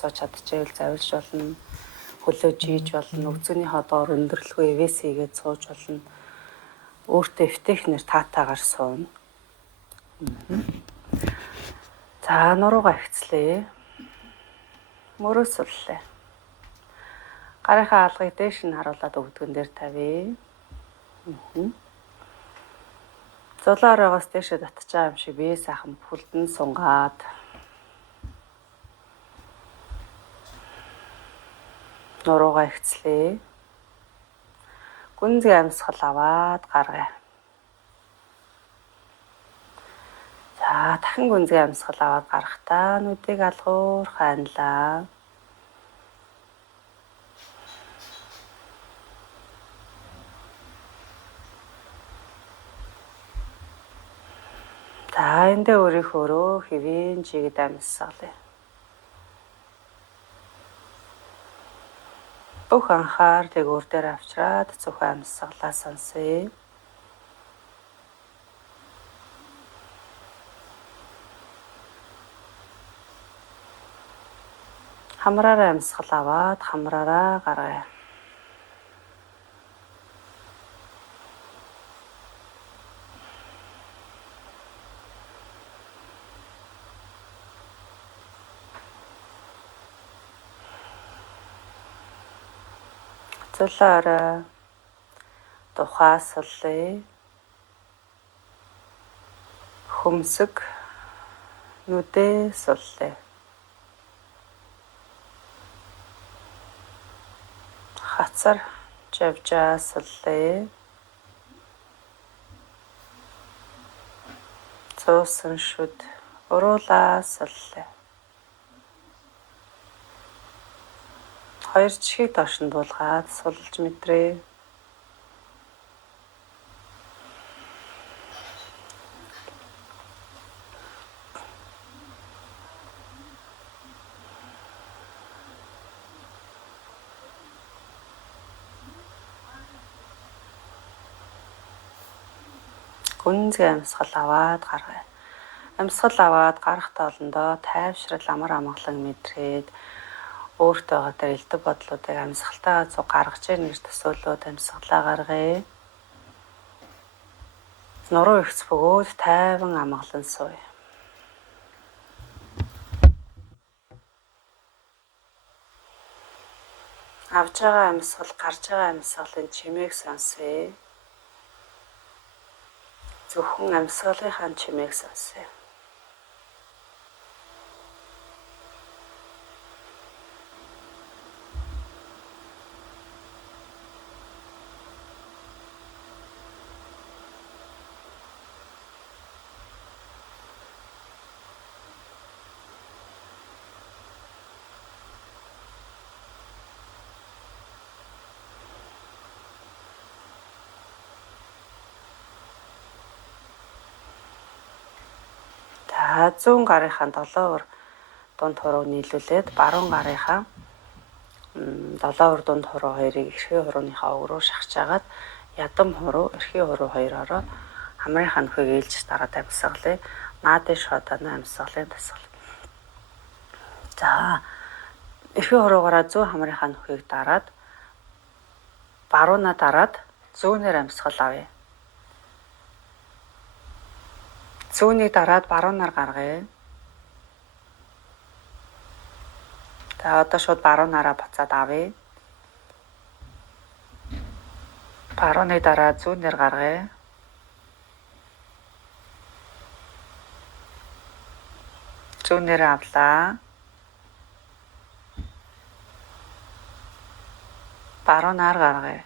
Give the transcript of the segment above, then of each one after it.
зооч чадчихвэл завилж болно. Хөлөө жийж болно. Өгзөний ходоор өндөрлөхөө эвэс хийгээд сууж болно. Өөртөө эвтэхнэр таатаагаар сууна. За нуруугаа ихцлээ. Мөрөө суллаа. Гарынхаа алгыг дээш нь харуулад өвдгөн дээр тавья. Зулаар байгаас дээшээ татж байгаа юм шиг бие сайхан бүлдэн сунгаад нуруугаа ихцлээ. Гүнзгий амьсгал аваад гаргая. За дахин гүнзгий амьсгал аваад гарахдаа нүдийг алгуур ханлаа. За эндээ өөрийнхөө хэвийн жигэд амьсгалъя. Бүх анхаар дээгүүр дээр авчраад зөвхөн амьсгалаа сонсъё. Хамраараа амьсгал аваад хамраараа гаргая. Зулаараа тухаа суллъя. Хөмсөг нүдээ суллъя. Хацар жавжаа суллъя. Цуусан шүд уруулаа суллъя. Хоёр чихийг доош нь буулгаад сулж мэдрээ. Гүнзгий амьсгал аваад гаргая. Амьсгал аваад гарах тоолондоо тайвшрал амар амгалан мэдрээд өөртөө гадар элдв бодлуудыг амьсгалтаа зуг гаргаж нэр төсөөлөд амьсгалаа гаргая. Нуруу ихс бөгөөд тайван амгалан сууя. Авж байгаа амьсгал, гарч байгаа амьсгалын чимээг сонсъё. Зөвхөн амьсгалынхаа чимээг сонсъё. Зүүн гарынхаа 7 өр дунд хурууг нийлүүлээд баруун гарынхаа 7 өр дунд хуруу хоёрыг эрхээ хурууныхаа өг рүү шахаж агаад ядам хуруу, эрхээ хуруу хоёроо хамрынхаа нөхөг ээлж дараад амьсгалъя. Наадын шооданы амьсгалын дасгал. За эрхээ хуруугаараа зүүн хамрынхаа нөхөгийг дараад баруунаа дараад зүүнээр амьсгал авъя. Зүүнийг дараад баруунаар гаргая. За одоо шууд баруунаараа буцаад авъя. Барууныг дараад зүүнээр гаргая. Зүүнээр авлаа. Баруунаар гаргая.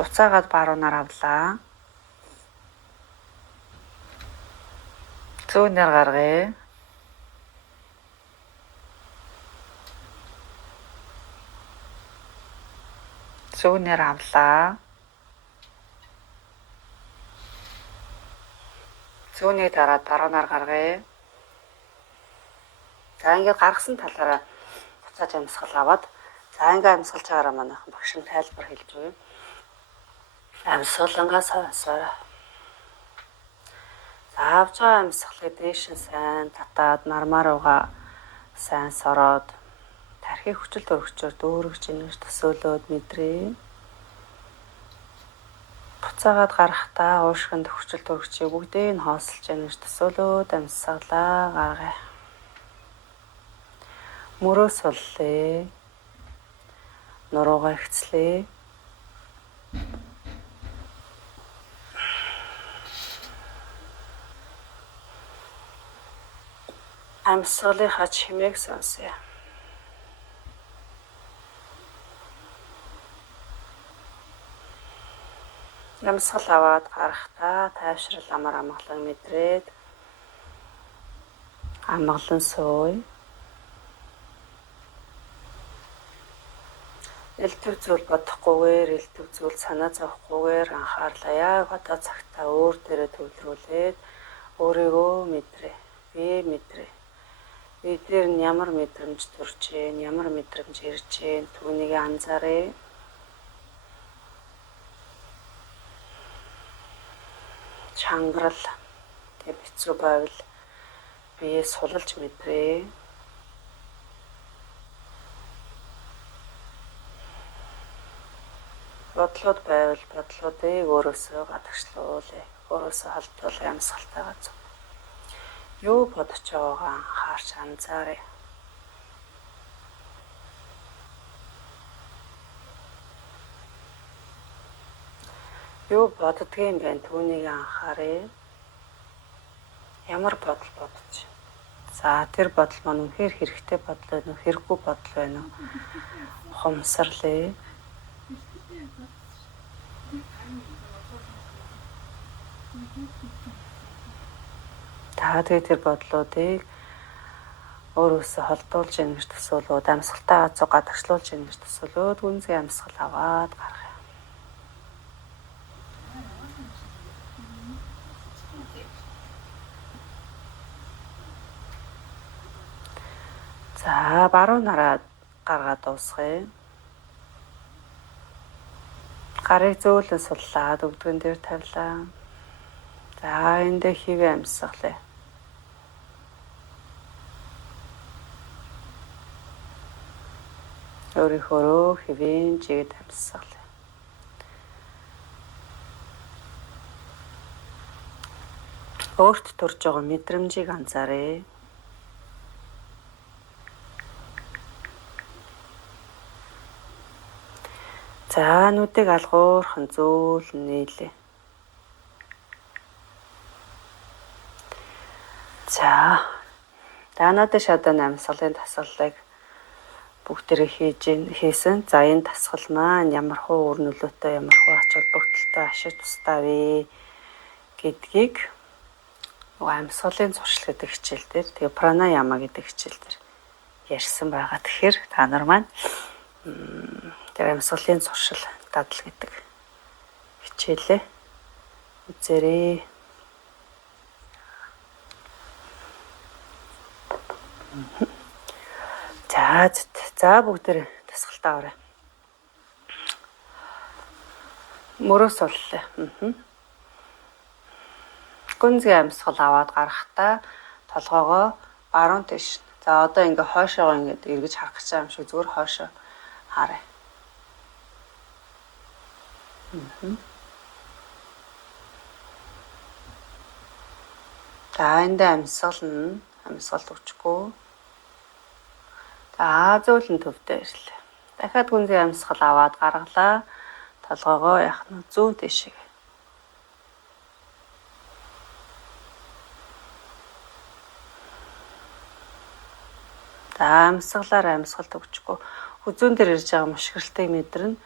Буцаагаад баруунаар авлаа. Зүүнээр гаргая. Зүүнээр авлаа. Зүүнийг дараад баруунаар гаргая. За ингээд гаргасан талаараа буцааж амьсгал аваад за ингээд амьсгалж байгаараа манайхан багш нь тайлбар хэлж өгье. Амьсгалангаа сонсоорой. За Авж байгаа амьсгалыг дээш нь сайн татаад нармаар угаа сайн сороод тархийг хүчил төрөгчөөр дүүргэж инэж төсөөлөөд мэдрээ. Буцаагаад гарахдаа уушгинд хүчил төрөгчийг бүгдийг нь хоосолж инэж төсөөлөөд амьсгалаа гаргая. Мөрөө суллээ. Нуруугаа ихцлээ. Амьсгалынхаа чимээг сонсъё. Амьсгал аваад гарахдаа тайвшрал амар амгалан мэдрээд амгалан сууя. Элдв зүйл бодохгүйгээр, элдв зүйл санаа зовхгүйгээр анхаарлаа яг одоо цагтаа өөр дээрээ төвлөрүүлээд өөрийгөө мэдрээ. Би мэдрээ. Би дээр нь ямар мэдрэмж төрж гин, ямар мэдрэмж ирж гин түүнийг анзааръя. Чангарал тэг бицүү байвал бие сулалж мэдрээ. Бодлоод байвал бодлоодыг өөрөөсөө гадагшлуулъя. Өөрөөсөө холдуулах амьсгалтайгаа зүг. Юу бодож байгаагаа анхаарч анзааръя. Юу боддгийн байна түүнийг анхааръя. Ямар бодол бодож. За тэр бодол маань үнэхээр хэрэгтэй бодол байна уу, хэрэггүй бодол байна уу? Ухамсарлая. Та тэр бодлоодыг өөрөөсөө холдуулж ийн гэж төсөөлөөд амьсгалтай газар гадагшлуулж ийн гэж төсөөлөөд гүнзгий амьсгал аваад гаргая. За баруун нараа гаргаад дуусгая. Гарыг зөөлөн суллаад өвдгөн дээр тавилаа. За эндээ хивээ амьсгалая. Өөрийнхөө хэвэн жигэд амьсгалая. Өөрт төрж байгаа мэдрэмжийг анзааръя. За нүдийг алгуурхан зөөлөн нийлээ. За даануудын шадааны амьсгалын тасгалыг бүгдээрээ хийсэн. За энэ тасгал маань ямар хуу үр нөлөөтэй, ямар хуу ач холбогдолтой, ашиг тустай вэ гэдгийг амьсгалын зуршил гэдэг хичээл дээр, тэгээ пранаяма гэдэг хичээл дээр ярьсан байгаа. Тэгэхээр та нар маань тэр амьсгалын зуршил дадал гэдэг хичээлээ үзээрэй. За бүгдээ тасгалтаа аваарай. Мөрөө суллаа. Гүнзгий амьсгал аваад гарахдаа толгоогоо баруун тийш. За одоо ингээ хойшоогоо ингээ эргэж харах гэж байгаа юм шиг зүгээр хойшоо харъя. За энд амьсгал өгчгүй. За зөөлөн төвдөө ирлээ. Дахиад гүнзгий амьсгал аваад гаргалаа. Толгоогоо яах нь зүүн тийшээ. За амьсгалаар амьсгалт өгчгүй. Хүзүүн дээр ирж байгаа мушгиртыг мэдрэн.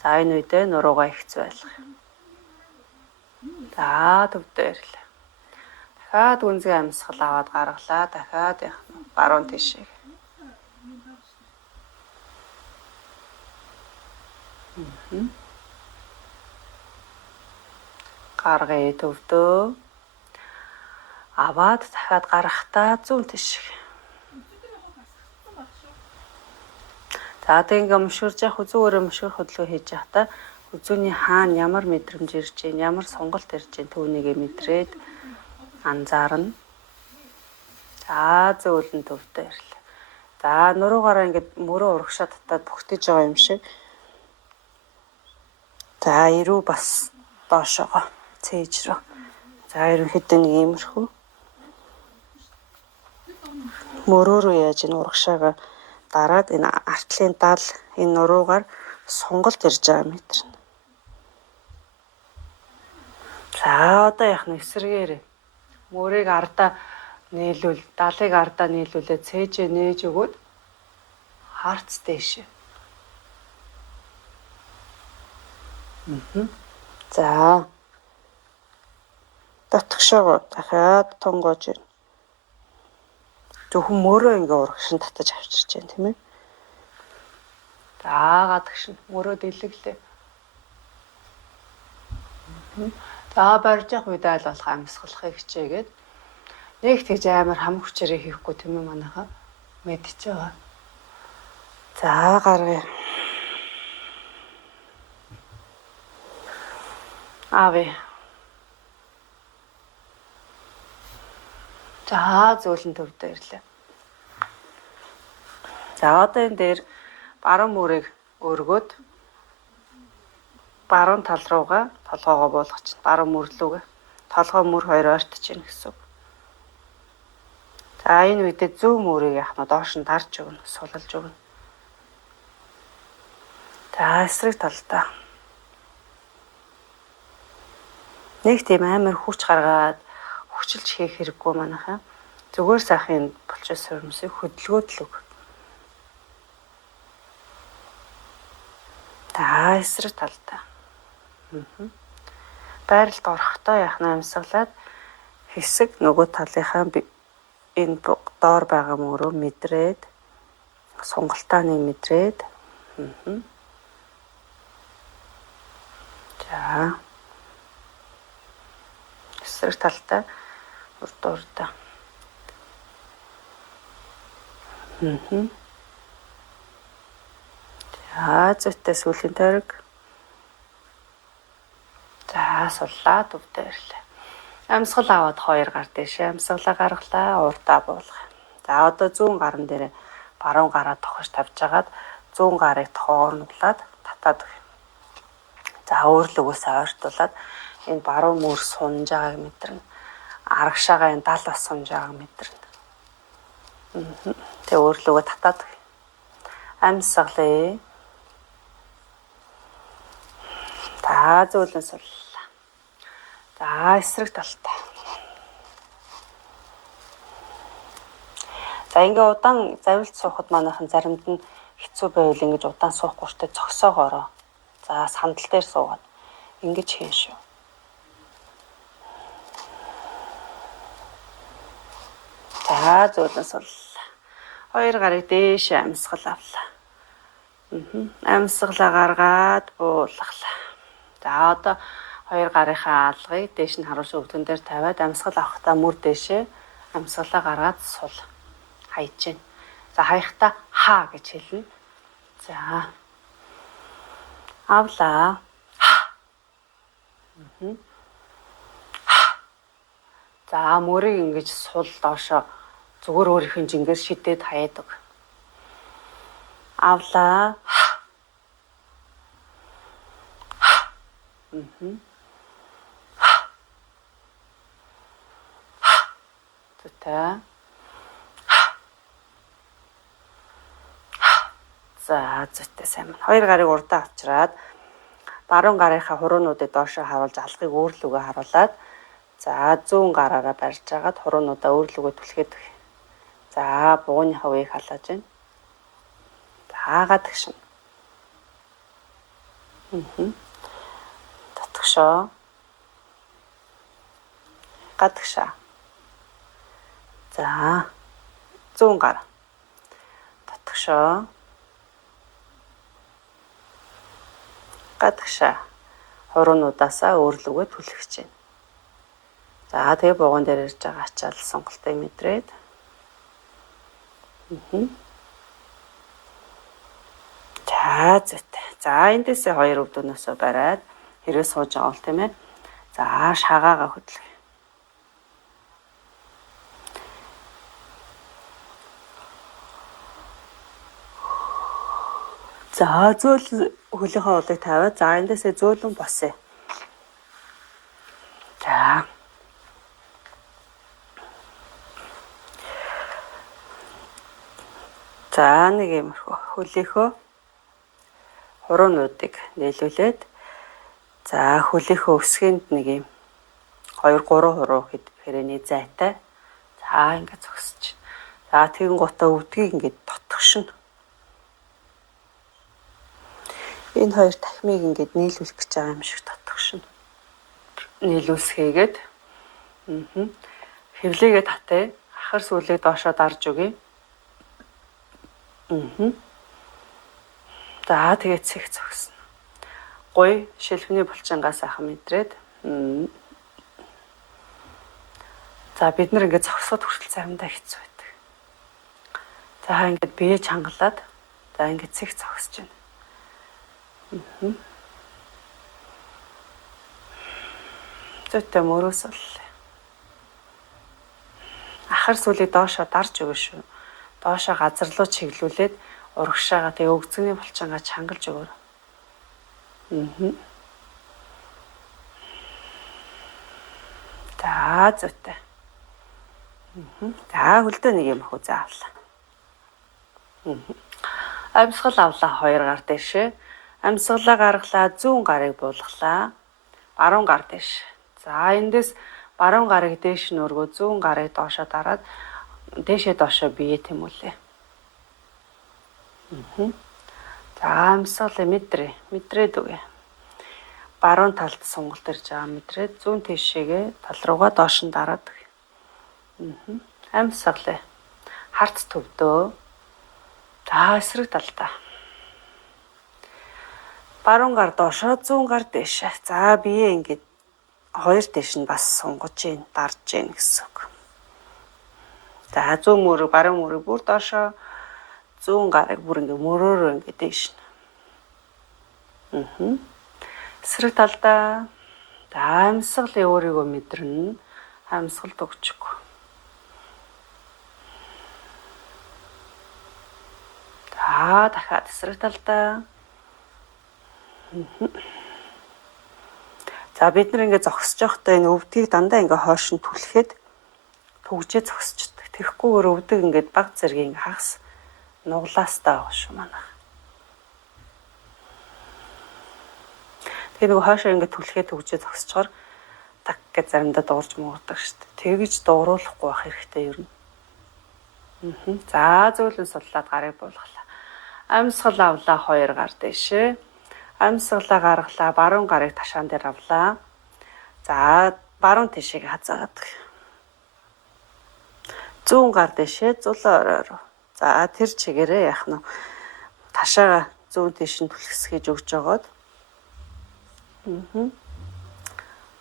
За энэ үедээ нуруугаа ихц байлгах. За төвдөө ирлээ. Дахиад гүнзгий амьсгал аваад гаргалаа. Дахиад яах нь баруун тийшээ. Гаргая төвдөө. Аваад дахиад гарахдаа зүүн тийшээ. За тэг ингээм мушгирж явах үзүүрээ мушгир хөдөлгөөн хийж явахдаа үзүүний хаана ямар мэдрэмж ирж гин, ямар сонголт ирж гин түүнийгээ мэдрээд анзаарна. За зөөлөн төвдөө ирлээ. За нуруугаараа ингээд мөрөө урагшаа татаад бүгтэж байгаа юм шиг. За ирүү бас доошоо цээж рүү. За ерөнхийдөө нэг иймэрхүү. Мөрөө рүү яаж энэ урагшаага дараад энэ артлын дал энэ нуруугаар сонголт ирж байгаа метр. За одоо яах нь эсрэгээр мөрийг ардаа нийлүүл, далыг ардаа нийлүүлээ цээжээ нээж өгөөд харц дэше. За. Дотгошоо дахиад тонгоож байна. Зөвхөн мөрөө ингээ урагшин татаж авчирч байна тийм ээ. За гадагш нь мөрөө дэлгэглээ. За барьж явах үед айл болох амьсгалахыг хичээгээд нэг тэгж амар хам хүчээрээ хийхгүй тийм ээ манайхаа мэдчихэж байгаа. За гаргая. Ави. За зөөлөн төвдөө ирлээ. За одоо энэ дээр баруун мөрийг өргөөд баруун тал руугаа толгоогоо буулгач. Баруун мөр рүүгээ. Толгой мөр хоёр ойртож гин гэсэн үг. За энэ үедээ зөв мөрийг яах нь доош нь дарж өгнө, сулалж өгнө. За эсрэг талдаа. Нэг тийм амар хүч гаргаад хүчилж хийх хэрэггүй манайхаа. Зүгээр сайхан болчихсон сөрмсийг хөдөлгөөд л өг. За эсрэг талдаа. Байралд орохдоо яах нь амьсгалаад хэсэг нөгөө талынхаа энэ доор байгаа мөрөө мэдрээд сонголтооныг мэдрээд. За эсрэг талдаа урдуурдаа. За зүйтэй сүүлийн тойрог. За суллаа төвдөө ирлээ. Амьсгал аваад хоёр гар дэшээ амьсгалаа гаргалаа, урдаа буулгах. За одоо зүүн гарн дээр баруун гараа тохож тавьж агаад зүүн гарыг тоогорлуулад татаад өг. За өөрлөгөөс ойртуулад энэ баруун мөр сунж байгааг мэдэрнэ. Арагшаага энэ дал бас сунж байгааг мэдэрнэ. Тэ өөрлөгөө татаад өг. Амьсгалаа. За зөөлөн суллаа. За эсрэг талтай. За ингээ удаан завилт суухад манайхан заримд нь хэцүү байвал ингэж удаан суухгүй штэ зогсоогоороо. За сандал дээр суугаад ингэж хийн шүү. За зөөлөн суллаа. Хоёр гарыг дээш амьсгал авлаа. Амьсгалаа гаргаад буулгалаа. За одоо хоёр гарынхаа алгыг дээш нь харуулж өвдгөн дээр тавиад амьсгал авахдаа мөр дээшээ амьсгалаа гаргаад сул. Хайж гин. За хаяхдаа хаа гэж хэлнэ. За. Авлаа. За мөрийг ингэж сул доошоо зүгээр өөрийнх нь жингээс шидээд хаяадаг. Авлаа. Зүйтэй. За зүйтэй сайн байна. Хоёр гарыг урдаа авчираад баруун гарынхаа хуруунуудыг доошоо харуулж алгыг өөрлөгөө харуулад за зүүн гараараа барьж агаад хуруунуудаа өөрлөгөө түлхээд өг. За бууны хавыг халааж байна. За гадагшин. Татгшоо. Гадагшаа. За зүүн гар. Татгшоо. Гадагшаа. Хуруунуудаасаа өөрлөгөө түлхэж байна. За тэгээ бууган дээр ирж байгаа ачаал сонголтыг мэдрээд. За зүйтэй. За эндээсээ хоёр өвдөнөөсөө бариад хэрвээ сууж байгаа бол тийм ээ. За шагаагаа хөдлөе. За зөөл хөлийнхөө удыг тавиад за эндээсээ зөөлөн босъё. За. За нэг иймэрхүү хөлийнхөө хуруунуудыг нийлүүлээд за хөлийнхөө өсгөөнд нэг юм 2-3 хуруу хэрээний зайтай. За ингээд зогсож. За тэгэн гутаа өвдгийг ингээд дотгошно. Энэ хоёр тахмыг ингээд нийлүүлэх гэж байгаа юм шиг дотгошно. Нийлүүлсгээгээд хэвлээгээ татъя. Ахар сүүлийг доошоо дарж өгье. За тэгээд цэг зогсно. Гуй шилхвний булчингаас ахын мэдрээд. За бид нар ингээд зогсоод хүртэл заримдаа хэцүү байдаг. За ингээд бие чангалаад за ингээд цэг зогсож байна. Зүйтэй мөрөөс боллоо. Ахар сүүлийг доошоо дарж өгнө шүү. Доошоо газар руу чиглүүлээд урагшаага тэгээ өгцөний булчингаа чангалж өгөр. За зүйтэй. За хөлдөө нэг юм хөө заавлаа. Амьсгал авлаа 2 гар дэшээ. Амьсгалаа гаргалаа зүүн гарыг буулгалаа. Баруун гар дэш. За эндээс баруун гарыг дээш нь өргөө зүүн гарыг доошоо дараад дээшээ доошоо бие тэмүүлээ. За амьсгалаа мэдрээд үгүй. Баруун талд сонголт ирж байгаа мэдрээд зүүн тишээгээ тал руугаа доош нь дараад. Амьсгалаа. Харц төвдөө. За эсрэг талдаа. Баруун гар доошоо зүүн гар дээш. За бие ингээд хоёр дэш нь бас сунгаж ийн, дарж ийн гэсэн үг. За зүүн мөрөг, баруун мөрөг бүр доошоо зүүн гарыг бүр ингээд мөрөөрөө ингээд дээш нь. Эсрэг талдаа. За амьсгалын өөрийгөө мэдрэнэ. Амьсгалд өгчихгүй. За дахиад эсрэг талдаа. За бид нар ингээд зогсож байхдаа энэ өвдгийг дандаа ингээд хойш нь түлхэхэд төгжээ зогсчдаг. Тэгэхгүйгээр өвдөг ингээд баг зэргийн хагас нуглаастай байгаа шүү манайх. Тэгээ нөгөө хойшоо ингээд түлхээ төгжээ зогсчоор так гэж заримдаа дуурж муудаг шүү дээ. Тэгж дууруулахгүй байх хэрэгтэй юм. За зөөлөн судлаад гарыг буулгалаа. Амьсгал авлаа 2 гар дэшээ. Амьсгалаа гаргалаа баруун гарыг ташаан дээр авлаа. За баруун тишийг хазаагаад. Зүүн гар дэшээ зулаа орой. За тэр чигээрээ яах нь ташаага зүүн тишин түлхэсгэж өгч жогоод.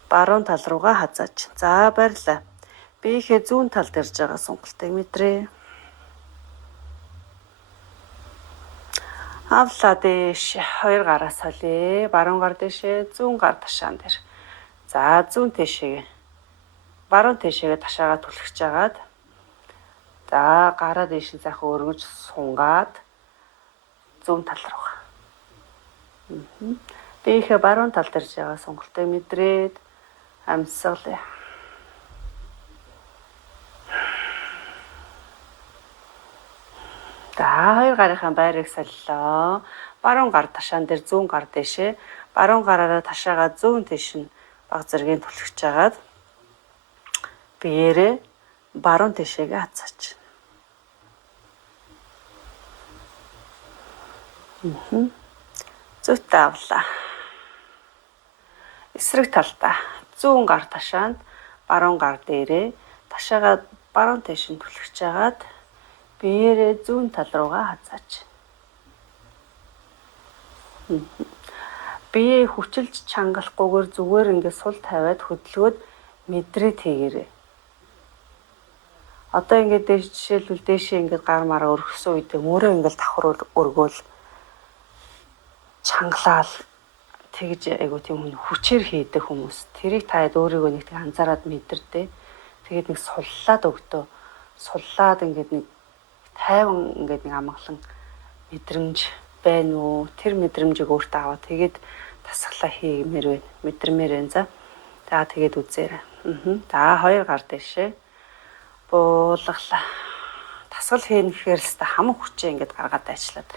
Баруун тал руугаа хазааж. За барьлаа. Биеийнхээ зүүн талд ирж байгаа сонголтыг мэдрээ. Авлаа дэш 2 гараас солие. Баруун гар дэшээ зүүн гар ташаан дээр. За зүүн тишээ. Баруун тишээгээ ташаагаа түлхэж жагаад. За гараа дэш сайхан өргөж сунгаад зүүн тал руугаа. Биеийнхээ баруун талд ирж байгаа сонголтыг мэдрээд амьсгалаа. За 2 гарынхаа байрыг солилоо. Баруун гар ташаан дээр зүүн гар дэшээ. Баруун гараараа ташаагаа зүүн тиш нь баг зэргийн түлхэж жагаад биеэрээ баруун тишээгээ хазаач. Зүйтэй авлаа. Эсрэг талдаа зүүн гар ташаанд баруун гар дээрээ ташаагаа баруун тиш нь түлхэж жагаад биеэрээ зүүн тал руугаа хазаач. Бие хүчилж чангалахгүйгээр зүгээр ингээд сул тавиад хөдөлгөөд мэдрээд хийгээрэй. Одоо ингээд жишээлбэл дээшээ ингээд гар мараа өргөсөн үедээ мөрөө ингээд давхар өргөөл чангалаал тэгж айгу тийм хүчээр хийдэг хүмүүс. Тэрийг таад өөрийгөө нэг тэг анзаараад мэдэрдээ. Тэгээд нэг суллаад өгдөө. Суллаад ингээд нэг тайван ингээд нэг амгалан мэдрэмж байна уу? Тэр мэдрэмжийг өөртөө аваад тэгээд дасгалаа хиймээр байна. Мэдрэмээр байна. За тэгээд үзээрэй. За 2 гар дэшээ. Буулгалаа. Дасгал хийнэхээр л та хамаг хүчээ ингээд гаргаад ажиллаад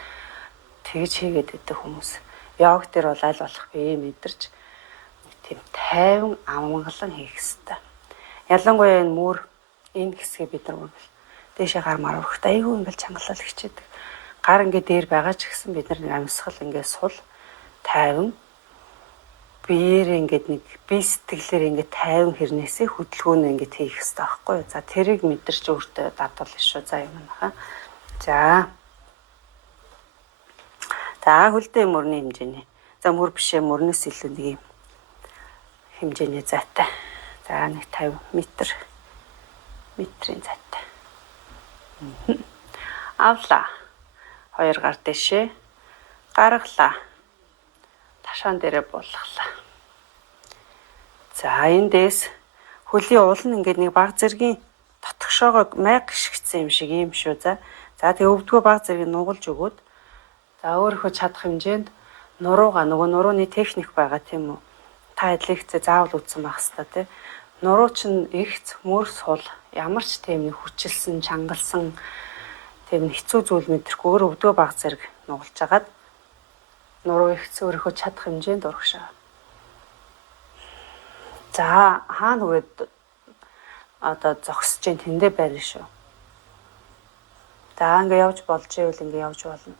тэгж хийгээд идэх хүмүүс. Йог дээр бол аль болох бие мэдэрч тийм тайван амгалан хийх хэрэгтэй. Ялангуяа энэ мөр энэ хэсгээ бид нар үргэлж дээшээ гар мар өрөхтэй айгүй ингээл чангалал хичээдэг. Гар ингээд дээр байгаа ч гэсэн бид нар нэг амьсгал ингээд сул тайван биеэр ингээд нэг бие сэтгэлээр ингээд тайван хэрнээсээ хөдөлгөөнөө ингээд хийх хэрэгтэй байхгүй юу? За тэрийг мэдэрч өөртөө дадвал шүү. За юм аха. За хөлдөө мөрний хэмжээний. За мөр бишээ мөрнөөс илүү нэг юм хэмжээний зайтай. За нэг 50 метрийн зайтай. Авлаа. 2 гар дэшээ. Гаргалаа. Ташаан дээрээ буулгалаа. За эндээс хөлийн уул нь ингээд нэг баг зэргийн дотгошоогоо майг гიშгцсэн юм шиг юм шүү. За тэгээ өвдгөө баг зэргийг нугалж өгөөд за өөрийнхөө чадах хэмжээнд нуруугаа нөгөө нурууны техник байгаа тийм үү? Та эдлэгцээ заавал үтсэн байх хэвээр тий. Нуруу чинь ихц мөр сул ямар ч тийм нэг хүчилсэн чангалсан тийм хэцүү зүйл мэдрэхгүйгээр өвдгөө баг зэрэг нугалж агаад нуруу ихц өөрийнхөө чадах хэмжээнд урагшаа. За хаана үгээд одоо зогсож чинь тэндээ байна шүү. За ингээ явж болж ивэл ингээ явж болно.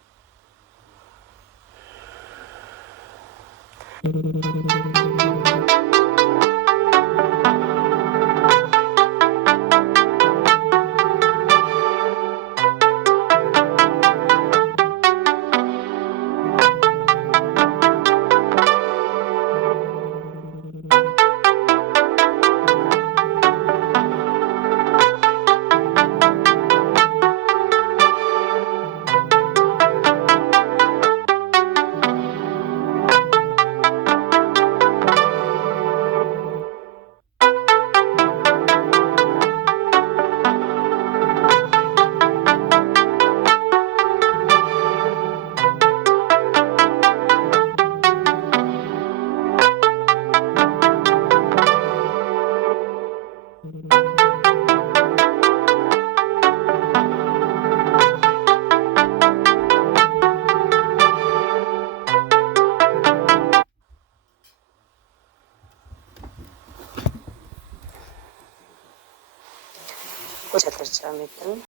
Шалгарч байгаа мэдэн.